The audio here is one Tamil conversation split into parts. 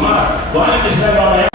Mark, why is that on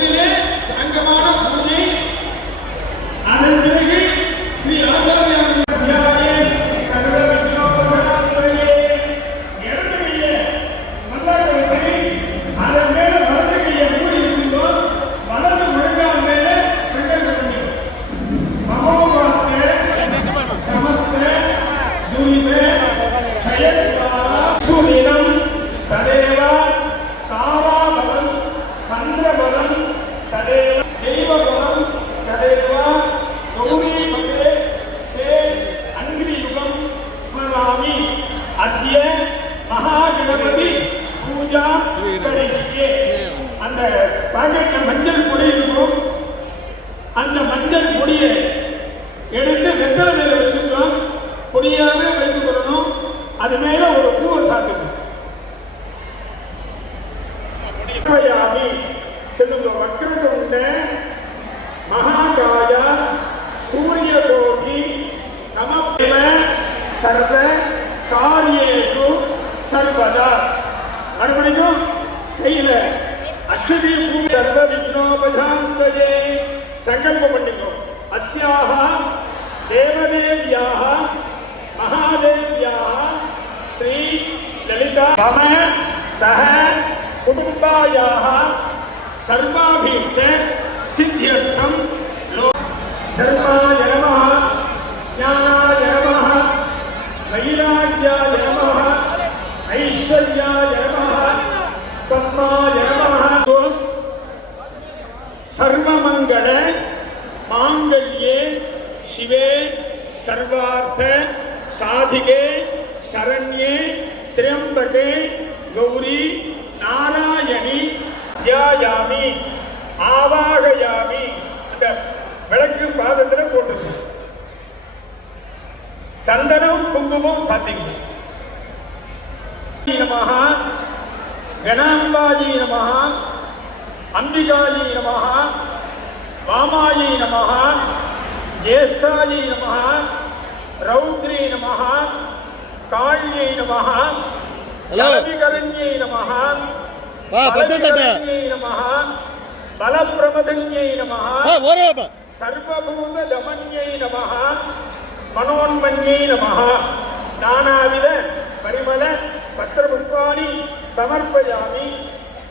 முதலிலே சங்கமான பூஜை அதன் சொல்லுங்க வக்ரத உண்ட மகாகாய சூரிய கோடி சமப்பில சர்வ காரியேஷு சர்வதா. மறுபடியும் கையில அக்ஷதி சர்வ விக்னோபசாந்தஜே சங்கல்பம் பண்ணிக்கோ. அஸ்யாக தேவதேவியாக மகாதேவியாக ஸ்ரீ லலிதா. மம சக குடும்பாயாக सर्वाभीष्ट सिद्ध्यर्थम धर्माय नमः, ज्ञानाय नमः, वैराग्याय नमः, ऐश्वर्याय नमः, पद्माय नमः। शिवे सर्वार्थ साधिके शरण्ये त्र्यंबके गौरी नारायणी தியாயாமி ஆவாகயாமி அந்த விளக்கு பாதத்துல போட்டுருக்கு சந்தனம் குங்குமம் சாத்திங்க நமः கணாம்பாஜி நமः அம்பிகாஜி நமः வாமாயி நமः ஜேஷ்டாஜி நமः ரௌத்ரி நமः காள்யை நமः Hello. கவிகரண்யை நமः வா, பச்சை சட்டை. பலவிகரண்யை நமः பலப்பிரமதன்யை நமः ஓரப்பா சர்வபூத தமன்யை நமः மனோன்மன்யை நமः நானாவித பரிமள பத்திர புஷ்பாணி சமர்ப்பயாமி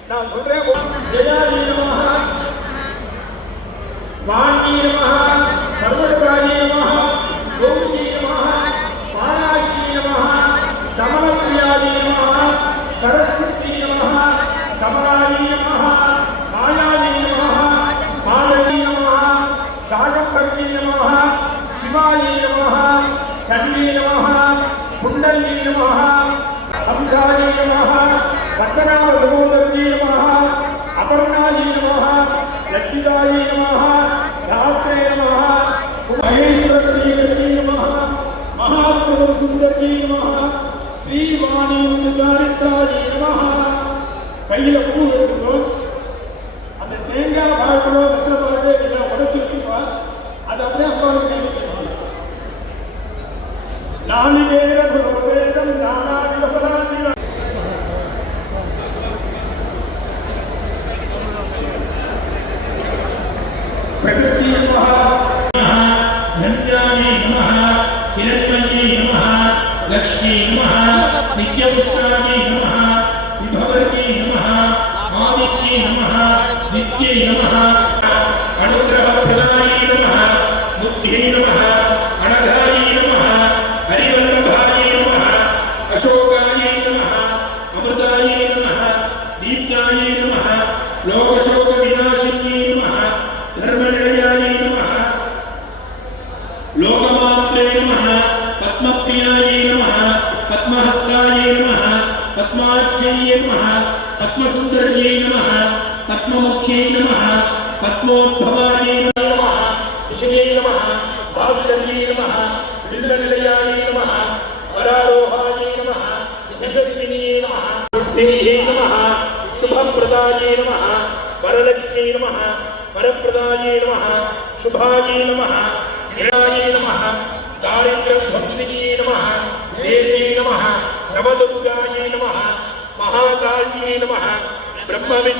நான் சொல்றேன் ஜெயாதி நமः வாண்டி நமः சர்வதாயி நமः கௌரி நமः பாராஜி நமः கமலப்பிரியாதி நமः சரஸ்வதி பத்மநாப சகோதரனே நமः அபர்ணாஜி நமः லட்சிதாஜி நமः தாத்ரே நமः மகேஸ்வரீ நமः மகாத்ம சுந்தரி நமः ஸ்ரீவாணி உந்த உந்தாரித்ராயி நமः கையில பூ எடுத்து నిత్యై నమ అనుగ్రహ ప్రదాయ నమ బుద్ధ్యై నమ పద్మముఖ్యై నమ పద్మోద్భవాయ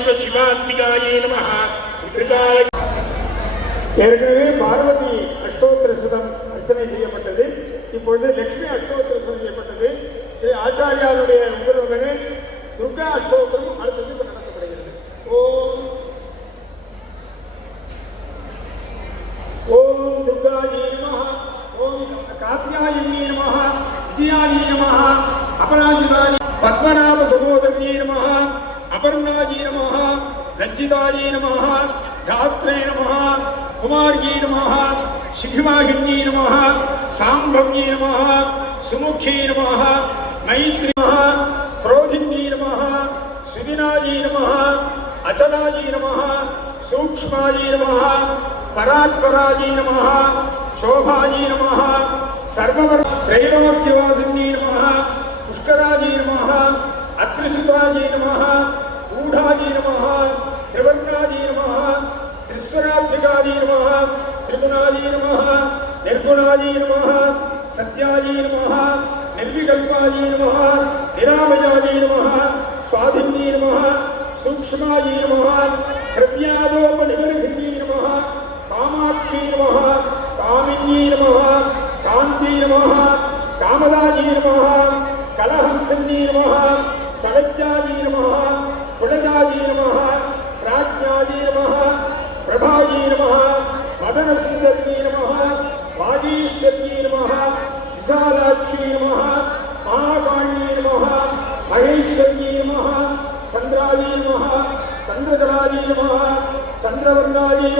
சர்வ சிவாத்மிகாயே நம ஏற்கனவே பார்வதி அஷ்டோத்திர சுதம் அர்ச்சனை செய்யப்பட்டது. இப்பொழுது லக்ஷ்மி அஷ்டோத்திர சுதம் செய்யப்பட்டது. ஸ்ரீ ஆச்சாரியாருடைய முதல்வர்களே துர்கா அஷ்டோத்திரம் அடுத்தது இப்போ நடத்தப்படுகிறது ஓம். ஓம் துர்காஜி நமஹ. ஓம் காத்தியாயினி நமஹ. விஜயாஜி நமஹ. அபராஜிதானி பத்மநாப சகோதரியே நமஹ. అపర్ణాజీ నమ రంజితాజీ నమ ధాత్రే నమ కుమార్యీ నమ శిఖిమాహిన్యీ నమ సాంభవ్యీ నమ సుముఖ్యీ నమ మైత్రి నమ క్రోధిన్యీ నమ సుదినాజీ నమ అచలాజీ నమ సూక్ష్మాజీ నమ పరాత్పరాజీ నమ శోభాజీ నమ సర్వవర్ త్రైలోక్యవాసిన్యీ నమ పుష్కరాజీ నమ అత్రిసుతాజీ నమ ഗൂഢാജി നമ ത്രിവർണാജി നമ ത്രിസ്വരാത്മികാജി നമ ത്രിഗുണാജി നമ നിർഗുണാജി നമ സത്യാജി നമ നിർവികൽപാജി നമ നിരാമയാജി നമ സ്വാധിന്യേ നമ സൂക്ഷ്മാജി നമ ദ്രവ്യാദോപനിബർഹിന്യേ നമ കാമാക്ഷി നമ കാമിന്യേ നമ കാന്തി നമ കാമദാജി നമ കലഹംസന്യേ നമ സലജ്ജാജി നമ குலஜாதி நம ராஜ்ஞாதி நம பிரபாஜி நம மதன சுந்தர்வி நம வாகீஸ்வரி நம விசாலாட்சி நம மகாகாண்டி நம மகேஸ்வரி நம சந்திராதி நம சந்திரகலாதி நம சந்திரவர்ணாதி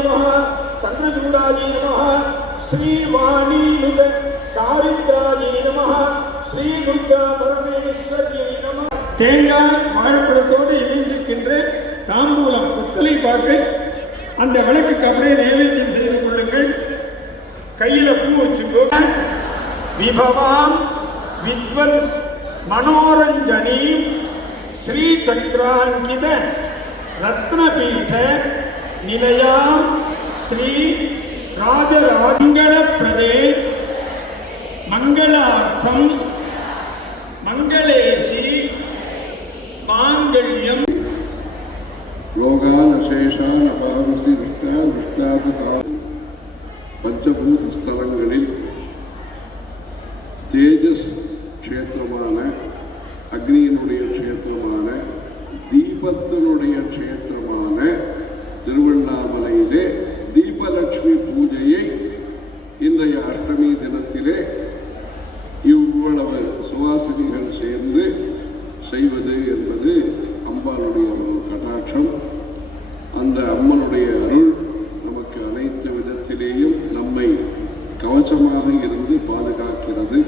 ஸ்ரீ துர்கா பரமேஸ்வரி தேங்காய் வாழைப்பழத்தோடு இணைந்திருக்கின்ற தாம்பூலம் புத்தலை பார்த்து அந்த விளக்குக்கு அப்படியே நைவேத்தியம் செய்து கொள்ளுங்கள். கையில் பூ வச்சுக்கோ. விபவாம் வித்வன் மனோரஞ்சனி ஸ்ரீ சக்கராங்கித ரத்னபீட நிலையாம் ஸ்ரீ ராஜராஜங்கள பிரதே மங்களார்த்தம் மங்களே மாங்கல்யம் லோகான் அசேஷான் அபாரசி விஷ்ணா விஷ்ணாதி பஞ்சபூத ஸ்தலங்களே கவசமாக இருந்து பாதுகாக்கிறது.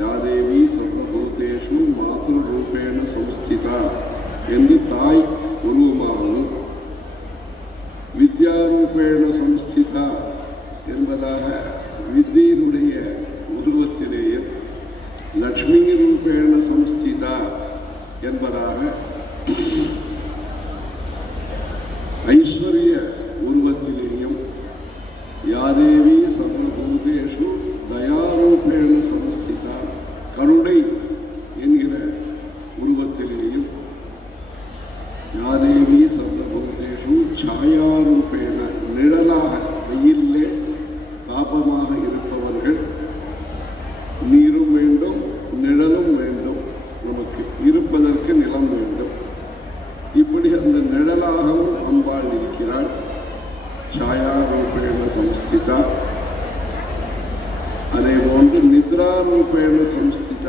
யாதேவி சர்வபூதேஷு மாத்திரு ரூபேண சம்ஸ்திதா என்று தாய் உருவமாகவும் வித்யாரூபேண சம்ஸ்திதா என்பதாக வித்தியினுடைய உருவத்திலேயே லக்ஷ்மி ரூபேண சம்ஸ்திதா என்பதாக ஐஸ்வர்ய இப்படி அந்த நிழலாகவும் அம்பாள் இருக்கிறாள் ಛಾಯಾರೂಪೇಣ ಸಂಸ್ಥಿತ அதே போன்று நித்ராரூபேண சம்ஸ்தித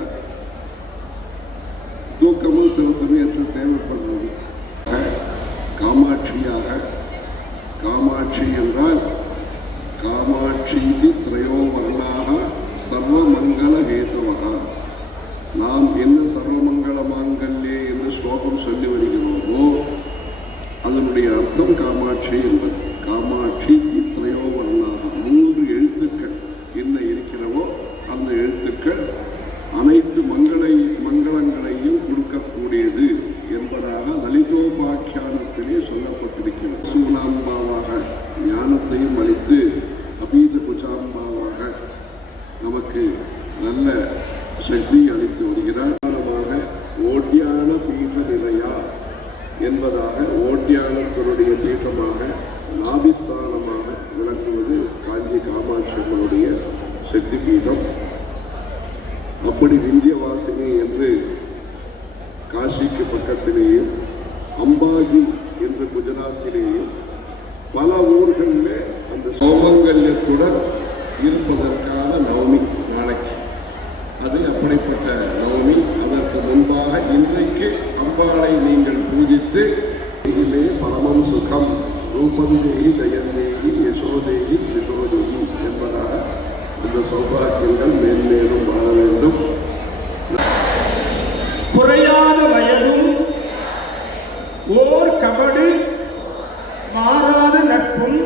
தூக்கமும் சில சமயத்தில் தேவைப்படுறது காமாட்சியாக காமாட்சி என்றால் காமாட்சி என்பதாக ஓட்டியாளத்தினுடைய பீட்டமாக நாபிஸ்தானமாக விளங்குவது காஞ்சி காமாட்சி அம்மனுடைய சக்தி பீഠம் அப்படி விந்தியவாசினி என்று காசிக்கு பக்கத்திலேயும் அம்பாஜி என்று குஜராத்திலேயும் பல ஊர்களில் அந்த சோமங்கல்யத்துடன் இருப்பதற்கு பூஜித்து இதிலே பரமம் சுகம் ரூபந்தேகி தயந்தேகி யசோதேகி யசோதேகி என்பதாக இந்த சௌபாகியங்கள் மேன்மேலும் வாழ வேண்டும். குறையாத வயதும் ஓர் கபடு மாறாத நட்பும்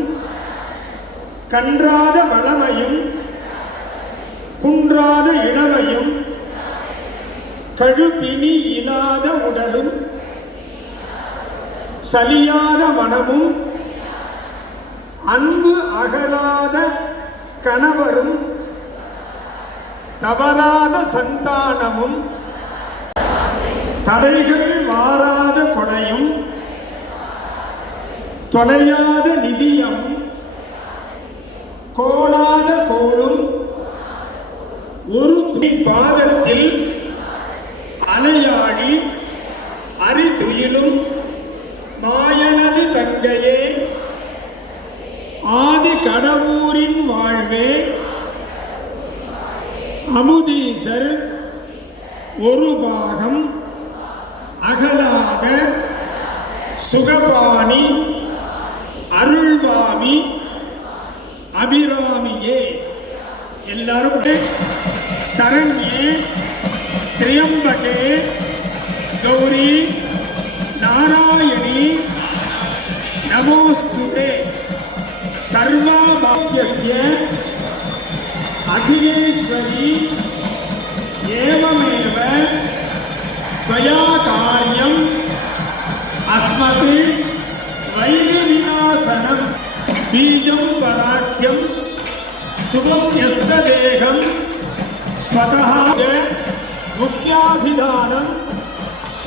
கன்றாத வளமையும் குன்றாத இளமையும் கழுப்பினி இல்லாத உடலும் சலியாத மனமும் அன்பு அகலாத கணவரும் தவறாத சந்தானமும் தடைகள் மாறாத கொடையும் தொலையாத நிதியம் கோணாத கோலும் ஒரு துணி பாதத்தில் அலையாழி அரிதுயிலும் தங்கையே ஆதி கடவுரின் வாழ்வே அமுதீசர் ஒரு பாகம் அகலாத சுகபாணி அருள்வாமி அபிராமியே. எல்லாரும் சரண்யே திரியம்பகே கௌரி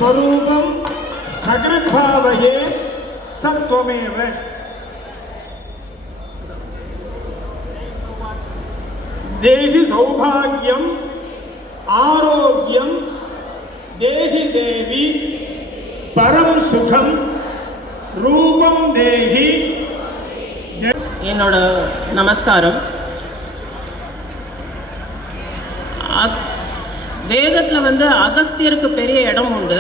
ಸ್ವರೂಪಂ ಸಕೃದ್ಭಾವಯೇ ಸತ್ವಮೇವೆ. ದೇಹಿ ಸೌಭಾಗ್ಯಂ ಆರೋಗ್ಯಂ ದೇಹಿ ದೇವಿ ಪರಂ ಸುಖಂ ರೂಪಂ ದೇಹಿ. ಏನೋಡ ನಮಸ್ಕಾರ. வேதத்தில் வந்து அகஸ்தியருக்கு பெரிய இடம் உண்டு.